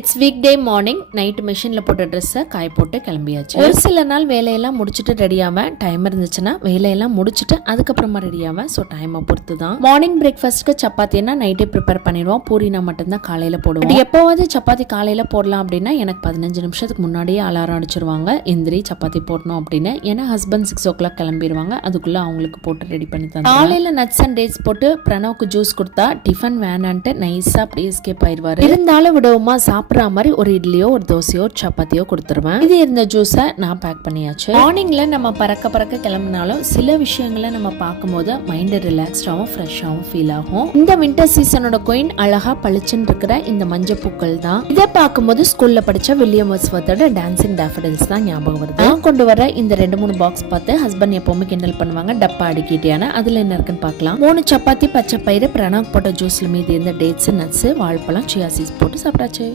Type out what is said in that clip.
It's week day morning night மிஷினில் போட்ட ட்ரெஸ்ஸை காய போட்டு கிளம்பியாச்சு. ஒரு சில நாள் வேலையெல்லாம் முடிச்சுட்டு ரெடியாவேன். டைம் இருந்துச்சுன்னா வேலையெல்லாம் முடிச்சுட்டு அதுக்கப்புறமா ரெடியாவேன். ஸோ டைமை பொறுத்து தான். மார்னிங் பிரேக்ஃபாஸ்ட்க்கு சப்பாத்தின்னா நைட்டே ப்ரிப்பேர் பண்ணிடுவோம். பூரினா மட்டும்தான் காலையில் போடுவோம். எப்போவாவது சப்பாத்தி காலையில் போடலாம் அப்படின்னா எனக்கு 15 நிமிஷத்துக்கு முன்னாடியே அலாரம் அடிச்சிருவாங்க. எந்திரி சப்பாத்தி போடணும் அப்படின்னு. ஏன்னா ஹஸ்பண்ட் 6 o'clock கிளம்பிடுவாங்க. அதுக்குள்ள அவங்களுக்கு போட்டு ரெடி பண்ணி தந்தேன். காலையில் நட்ஸ் அண்ட் டேட்ஸ் போட்டு பிரணவுக்கு ஜூஸ் கொடுத்தா டிஃபன் வேணான்ட்டு நைஸாக அப்படியே எஸ்கேப் ஆயிடுவாரு. இருந்தாலும் விடவுமா சாப்பிட்ற மாதிரி ஒரு இட்லியோ ஒரு தோசையோ சப்பாத்தியோ கொடுத்துருவேன். இது இருந்த ஜூஸை நான் பேக் பண்ணியாச்சு. மார்னிங்ல நம்ம பறக்க கிளம்பினாலும் சில விஷயங்களை நம்ம பார்க்கும்போது மைண்ட் ரிலாக்ஸ்டாகவும் ஃப்ரெஷ்ஷாகவும் ஃபீல் ஆகும். இந்த வின்டர் சீசனோட குயின் அழகா பளிச்சுன்னு இருக்கிற இந்த மஞ்சள் பூக்கள் தான். இதை பார்க்கும்போது ஸ்கூல்ல படிச்ச வில்லியம் வர்ட்ஸ்வர்த்தோட டான்சிங் டேஃபடில்ஸ் தான் ஞாபகம் வருது. நான் கொண்டு வர இந்த 2-3 பாக்ஸ் பார்த்து ஹஸ்பண்ட் எப்பவுமே கிண்டல் பண்ணுவாங்க, டப்பா அடிக்கிட்டியான. அதுல என்ன இருக்குன்னு பார்க்கலாம். 3 சப்பாத்தி, பச்சை பயிறு, பிரணவ் போட்ட ஜூஸ்ல மீதி இருந்த டேட்ஸ், நட்ஸ், வாழைப்பழம், சியா சீட்ஸ் போட்டு சாப்பிட்டாச்சு.